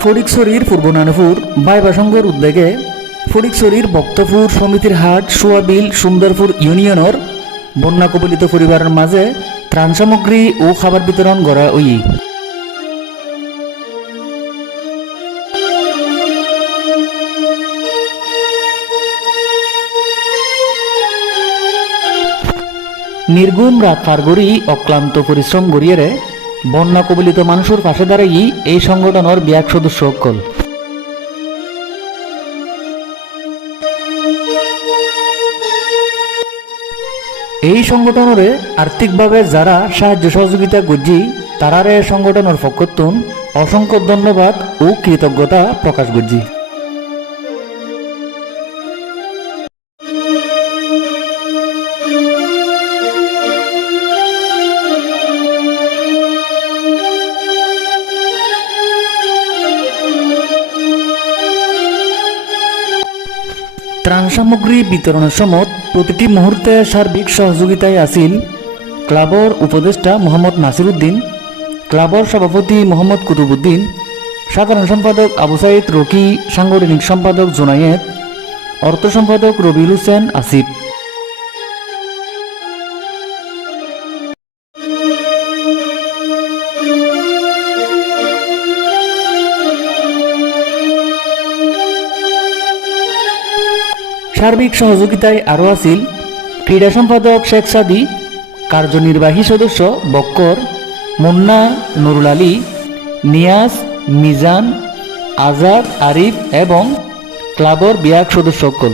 ফটিকছড়ির পূর্বনানপুর বাইবাসংঘর উদ্যোগে ফটিকছড়ির বক্তপুর সমিতির হাট, সোয়াবিল, সুন্দরপুর ইউনিয়নের বন্যা কবলিত পরিবারের মাঝে ত্রাণ সামগ্রী ও খাবার বিতরণ করা ওই নির্গুণ রাত পার অক্লান্ত পরিশ্রম গড়িয়ে বন্যা কবলিত মানুষের পাশে দাঁড়াই এই সংগঠনের ব্যাগ সদস্য সকল এই সংগঠনের আর্থিকভাবে যারা সাহায্য সহযোগিতা গুজি তারারে সংগঠনের পক্ষতুন অসংখ্য ধন্যবাদ ও কৃতজ্ঞতা প্রকাশ করছি। ত্রাণ সামগ্রী বিতরণ সময় প্রতিটি মুহূর্তে সার্বিক সহযোগিতায় আসিল ক্লাবর উপদেষ্টা মোহাম্মদ নাসির উদ্দিন ক্লাবর সভাপতি মোহাম্মদ কুতুবুদ্দিন, সাধারণ সম্পাদক আবু সাইদ রকি, সাংগঠনিক সম্পাদক জোনায়েত অর্থ সম্পাদক রবিউল হোসেন আসিফ। সার্বিক সহযোগিতায় আরও আছিল। ক্রীড়া সম্পাদক শেখ সাদি, কার্যনির্বাহী সদস্য বক্কর, মুন্না, নুরুল আলী, নিয়াজ, মিজান, আজাদ, আরিফ এবং ক্লাবর বিয়াক সদস্য সকল।